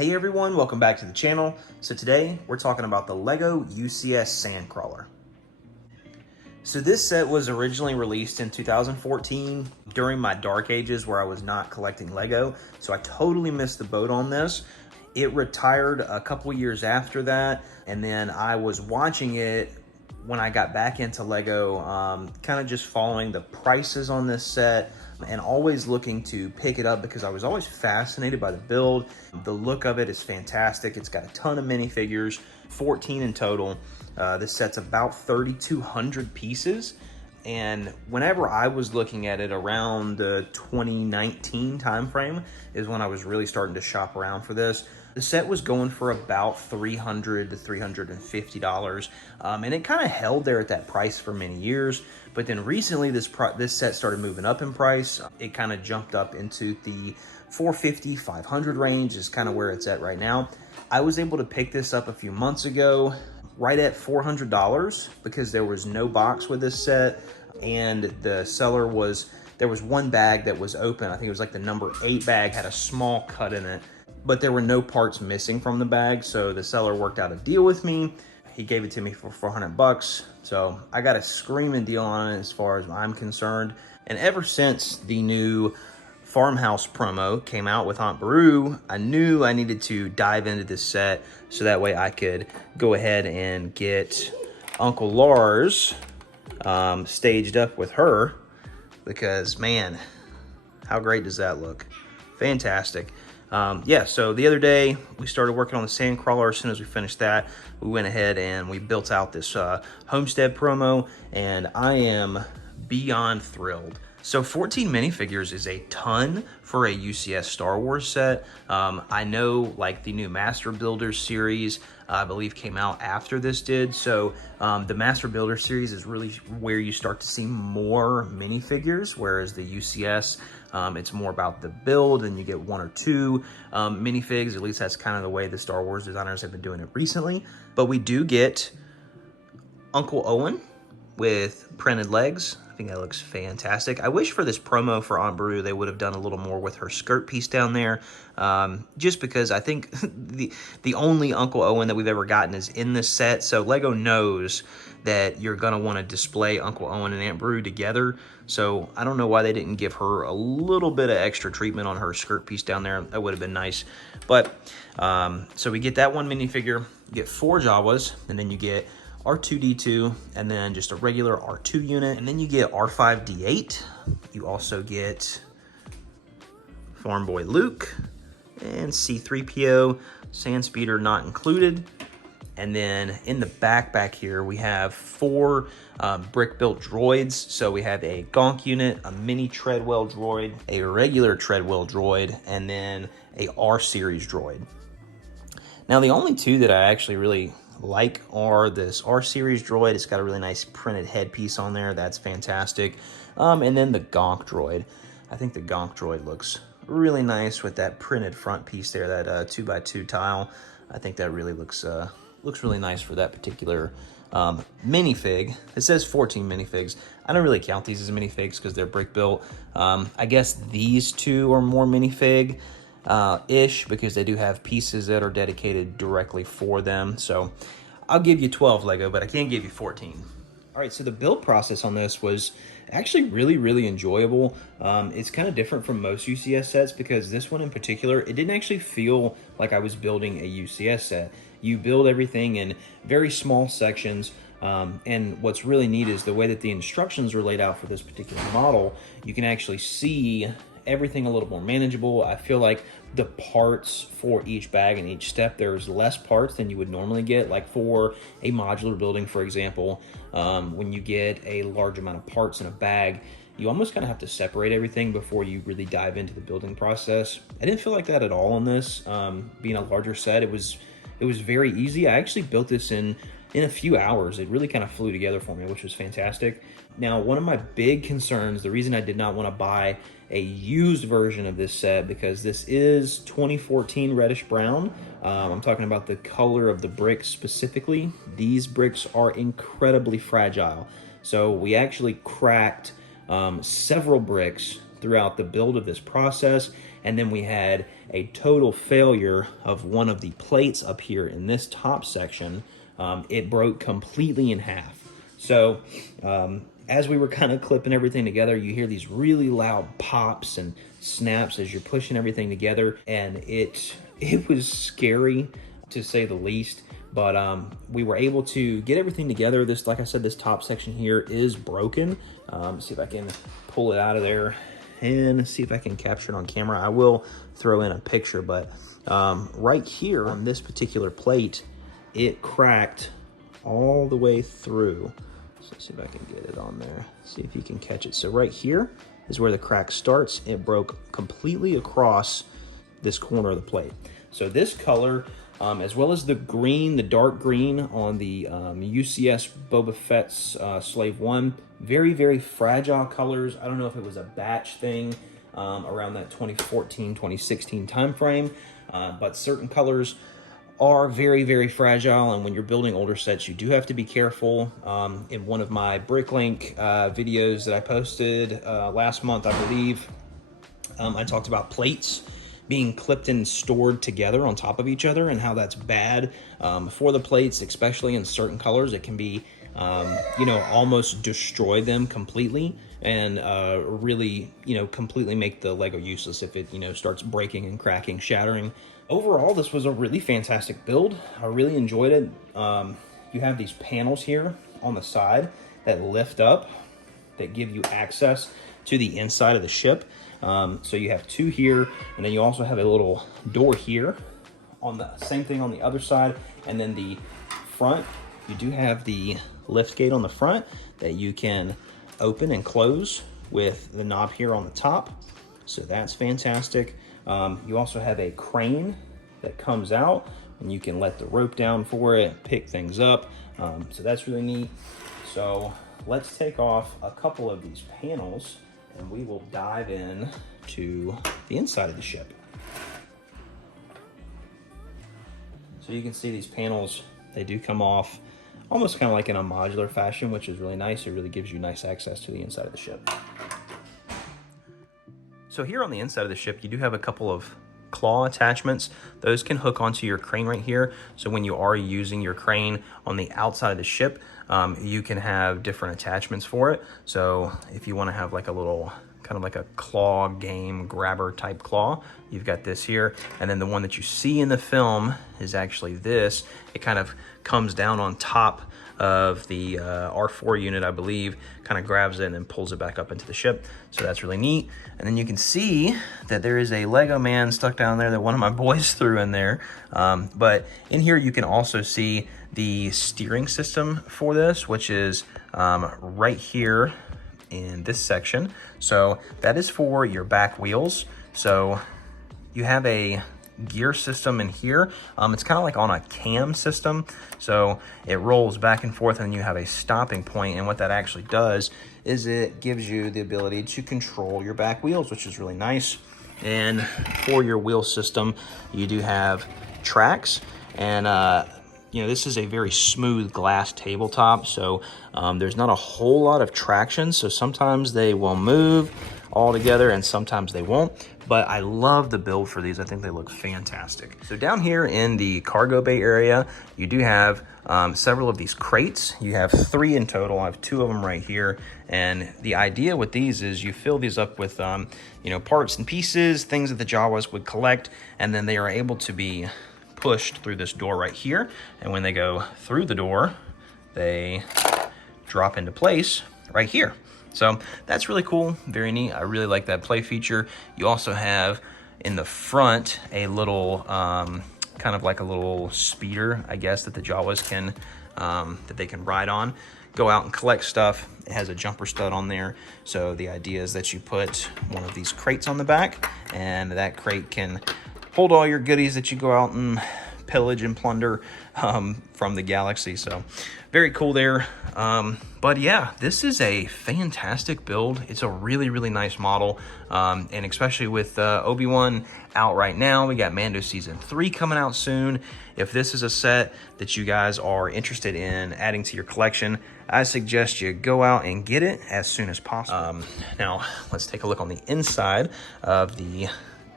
Hey everyone, welcome back to the channel. So today we're talking about the LEGO UCS Sandcrawler. So this set was originally released in 2014 during my dark ages where I was not collecting LEGO. So I totally missed the boat on this. It retired a couple years after that, and then I was watching it when I got back into LEGO, kind of just following the prices on this set and always looking to pick it up because I was always fascinated by the build. The look of it is fantastic. It's got a ton of minifigures, 14 in total. This set's about 3,200 pieces. And whenever I was looking at it around the 2019 timeframe is when I was really starting to shop around for this. The set was going for about $300 to $350, and it kind of held there at that price for many years. But then recently, this set started moving up in price. It kind of jumped up into the $450, $500 range is kind of where it's at right now. I was able to pick this up a few months ago, right at $400 because there was no box with this set, and the seller there was one bag that was open. I think it was like the number 8 bag, had a small cut in it, but there were no parts missing from the bag. So the seller worked out a deal with me. He gave it to me for 400 bucks. So I got a screaming deal on it as far as I'm concerned. And ever since the new Farmhouse promo came out with Aunt Beru, I knew I needed to dive into this set so that way I could go ahead and get Uncle Lars staged up with her, because man, how great does that look? Fantastic. Yeah, so the other day we started working on the Sandcrawler. As soon as we finished that, we went ahead and we built out this Homestead promo, and I am beyond thrilled. So 14 minifigures is a ton for a UCS Star Wars set. I know like the new Master Builder series, I believe came out after this did. So the Master Builder series is really where you start to see more minifigures, whereas the UCS, it's more about the build and you get 1 or 2 minifigs. At least that's kind of the way the Star Wars designers have been doing it recently. But we do get Uncle Owen with printed legs. I think that looks fantastic. I wish for this promo for Aunt Beru they would have done a little more with her skirt piece down there, just because I think the only Uncle Owen that we've ever gotten is in this set. So LEGO knows that you're gonna want to display Uncle Owen and Aunt Beru together. So I don't know why they didn't give her a little bit of extra treatment on her skirt piece down there. That would have been nice. But so we get that one minifigure, you get 4 Jawas, and then you get R2-D2, and then just a regular R2 unit, and then you get R5-D8. You also get Farm Boy Luke and C-3PO, Sandspeeder not included. And then in the back here, we have 4 brick-built droids. So we have a Gonk unit, a mini Treadwell droid, a regular Treadwell droid, and then a R-Series droid. Now, the only 2 that I actually really like are this R-Series droid. It's got a really nice printed headpiece on there. That's fantastic. And then the Gonk droid. I think the Gonk droid looks really nice with that printed front piece there, that 2x2 tile. I think that really looks really nice for that particular minifig. It says 14 minifigs. I don't really count these as minifigs because they're brick built. I guess these 2 are more minifig ish because they do have pieces that are dedicated directly for them. So I'll give you 12 LEGO, but I can't give you 14. All right, so the build process on this was actually really enjoyable. It's kind of different from most UCS sets because this one in particular, it didn't actually feel like I was building a UCS set. You build everything in very small sections. And what's really neat is the way that the instructions are laid out for this particular model. You can actually see everything a little more manageable. I feel like the parts for each bag and each step, there's less parts than you would normally get. Like for a modular building, for example, when you get a large amount of parts in a bag, you almost kind of have to separate everything before you really dive into the building process. I didn't feel like that at all on this. Being a larger set, it was very easy. I actually built this in a few hours. It really kind of flew together for me, which was fantastic. Now, one of my big concerns, the reason I did not want to buy a used version of this set, because this is 2014 reddish brown. I'm talking about the color of the bricks specifically. These bricks are incredibly fragile. So we actually cracked several bricks throughout the build of this process, And then we had a total failure of one of the plates up here in this top section. It broke completely in half. So as we were kind of clipping everything together, you hear these really loud pops and snaps as you're pushing everything together, and it was scary to say the least. But we were able to get everything together. This, like I said, this top section here is broken. See if I can pull it out of there and see if I can capture it on camera. I will throw in a picture, but right here on this particular plate, it cracked all the way through. So let's see if I can get it on there. See if you can catch it. So right here is where the crack starts. It broke completely across this corner of the plate. So this color, as well as the green, the dark green on the UCS Boba Fett's Slave 1, very, very fragile colors. I don't know if it was a batch thing around that 2014, 2016 time frame, but certain colors are very, very fragile, and when you're building older sets, you do have to be careful. In one of my Bricklink videos that I posted last month, I believe, I talked about plates being clipped and stored together on top of each other and how that's bad for the plates, especially in certain colors. It can be, you know, almost destroy them completely and really, you know, completely make the Lego useless if it, you know, starts breaking and cracking, shattering. Overall, this was a really fantastic build. I really enjoyed it. You have these panels here on the side that lift up, that give you access to the inside of the ship. So you have two here, and then you also have a little door here on the same thing on the other side. And then the front, you do have the lift gate on the front that you can open and close with the knob here on the top. So that's fantastic. You also have a crane that comes out and you can let the rope down for it, pick things up. So that's really neat. So let's take off a couple of these panels and we will dive in to the inside of the ship. So you can see these panels, they do come off almost kind of like in a modular fashion, which is really nice. It really gives you nice access to the inside of the ship. So here on the inside of the ship, you do have a couple of claw attachments. Those can hook onto your crane right here. So when you are using your crane on the outside of the ship, you can have different attachments for it. So if you want to have like a little kind of like a claw game grabber type claw, you've got this here. And then the one that you see in the film is actually this. It kind of comes down on top of the R4 unit, I believe, kind of grabs it and then pulls it back up into the ship. So that's really neat. And then you can see that there is a Lego man stuck down there that one of my boys threw in there. But in here you can also see the steering system for this, which is right here in this section. So that is for your back wheels. So you have a gear system in here. It's kind of like on a cam system, so it rolls back and forth and you have a stopping point, and what that actually does is it gives you the ability to control your back wheels, which is really nice. And for your wheel system, you do have tracks, and you know, this is a very smooth glass tabletop, so there's not a whole lot of traction, so sometimes they will move all together and sometimes they won't. But I love the build for these. I think they look fantastic. So down here in the cargo bay area, you do have several of these crates. You have 3 in total. I have 2 of them right here. And the idea with these is you fill these up with you know, parts and pieces, things that the Jawas would collect, and then they are able to be pushed through this door right here. And when they go through the door, they drop into place right here. So that's really cool, very neat. I really like that play feature. You also have in the front a little, kind of like a little speeder, I guess, that the Jawas can, that they can ride on, go out and collect stuff. It has a jumper stud on there. So the idea is that you put one of these crates on the back, and that crate can hold all your goodies that you go out and pillage and plunder from the galaxy. So very cool there. But yeah, this is a fantastic build. It's a really, really nice model. And especially with Obi-Wan out right now, we got Mando Season 3 coming out soon. If this is a set that you guys are interested in adding to your collection, I suggest you go out and get it as soon as possible. Now, let's take a look on the inside of the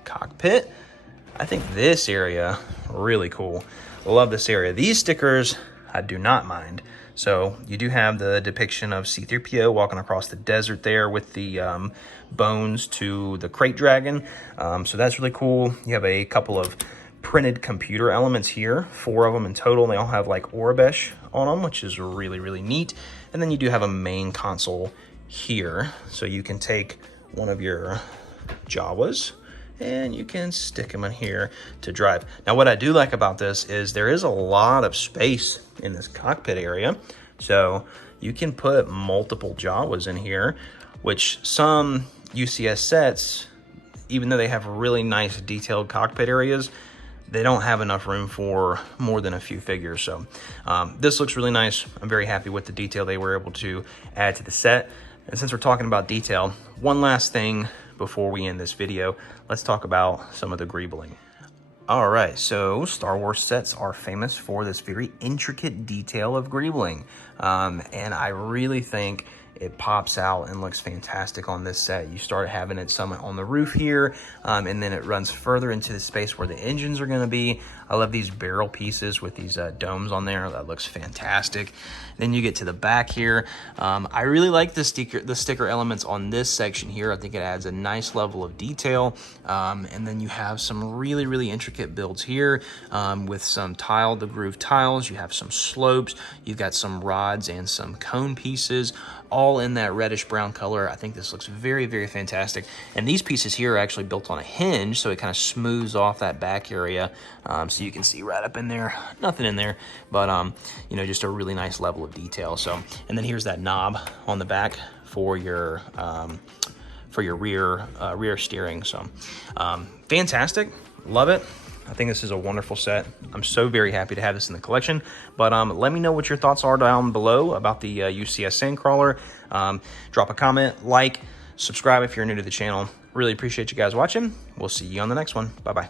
cockpit. I think this area, really cool. Love this area. These stickers, I do not mind. So you do have the depiction of C-3PO walking across the desert there with the bones to the crate dragon. So that's really cool. You have a couple of printed computer elements here, 4 of them in total. They all have like Aurebesh on them, which is really, really neat. And then you do have a main console here. So you can take one of your Jawas and you can stick them in here to drive. Now, what I do like about this is there is a lot of space in this cockpit area. So you can put multiple Jawas in here, which some UCS sets, even though they have really nice detailed cockpit areas, they don't have enough room for more than a few figures. So this looks really nice. I'm very happy with the detail they were able to add to the set. And since we're talking about detail, one last thing before we end this video, let's talk about some of the greebling. All right, so Star Wars sets are famous for this very intricate detail of greebling. And I really think it pops out and looks fantastic on this set. You start having it some on the roof here, and then it runs further into the space where the engines are gonna be. I love these barrel pieces with these domes on there. That looks fantastic. Then you get to the back here. I really like the sticker elements on this section here. I think it adds a nice level of detail. And then you have some really, really intricate builds here with some the groove tiles. You have some slopes. You've got some rods and some cone pieces, all in that reddish brown color. I think this looks very, very fantastic. And these pieces here are actually built on a hinge, so it kind of smooths off that back area. So you can see right up in there, nothing in there, but you know, just a really nice level of detail. So, and then here's that knob on the back for your rear steering. So fantastic, love it. I think this is a wonderful set. I'm so very happy to have this in the collection. But let me know what your thoughts are down below about the UCS Sandcrawler. Drop a comment, like, subscribe if you're new to the channel. Really appreciate you guys watching. We'll see you on the next one. Bye-bye.